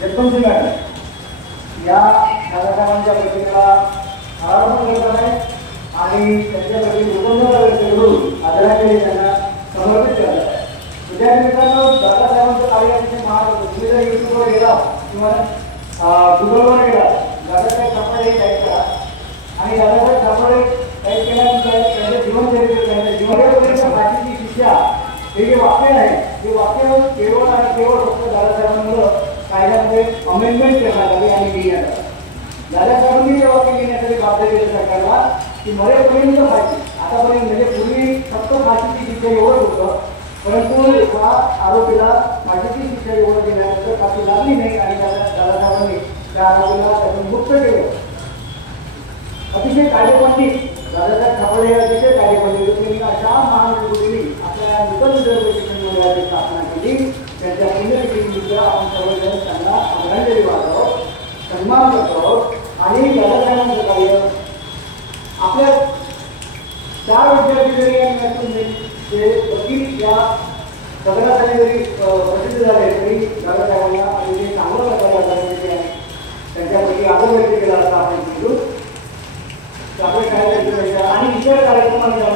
जगदंशी madam या दादासाहेबांच्या प्रतिमेला आराधना करत आहे आणि त्यांच्याप्रती कृतज्ञता व्यक्त करून आदरांजली त्यांना समर्पित करत आहे. विद्यार्थी मित्रांनो, दादासाहेबांचं कार्य अतिशय महान होतं. तुम्ही जर यूट्यूबवर गेला किंवा गुगलवर गेला दादासाहेब सापडे टाईप करा आणि दादासाहेब सापडे टाईप केल्यानंतर त्यांचे जीवनचरित्र त्यांच्या जीवनापर्यंत फाशीची शिक्षा हे जे वाक्य आहे ते वाक्य केवळ आणि केवळ फक्त दादासाहेबांमुळं कायद्यामध्ये अमेंडमेंट करण्यात आली आणि लिहिण्यात आली. दादासाहेबांनी ते वाक्य लिहिण्यासाठी बाध्य केलं सरकारला की मरेपर्यंत फाशी. आतापर्यंत म्हणजे पूर्वी फक्त फाशीची शिक्षा एवढंच होतं, परंतु एका आरोपीला फाशीची शिक्षा एवढं दिल्यानंतर फाशी लागली नाही आणि दादासाहेबांनी त्या आरोपीला त्यातून मुक्त केलं. अतिशय कार्यपंडित दादासाहेब सापडे हे अतिशय कार्यपंडित होते. अशा महान विभूतींनी आपल्या नूतन विदर्भ शिक्षण मंडळाची स्थापना केली. त्यांच्या पुण्यतिथीनिमित्त आपण सर्वजण त्यांना आदरांजली वाहतो, सन्मान करतो आणि दादासाहेबांचं कार्य आपल्या 4 विद्यार्थी जरी यातून ते वकील या सदनासाठी जरी प्रसिद्ध झाले तरी दादासाहेबांना आणि ते चांगलं प्रकारे आदरांजली आहे त्यांच्यापैकी आदर व्यक्त केला असता आपण समजू. आपल्या कार्यक्रमाच्या आणि इतर कार्यक्रमांच्या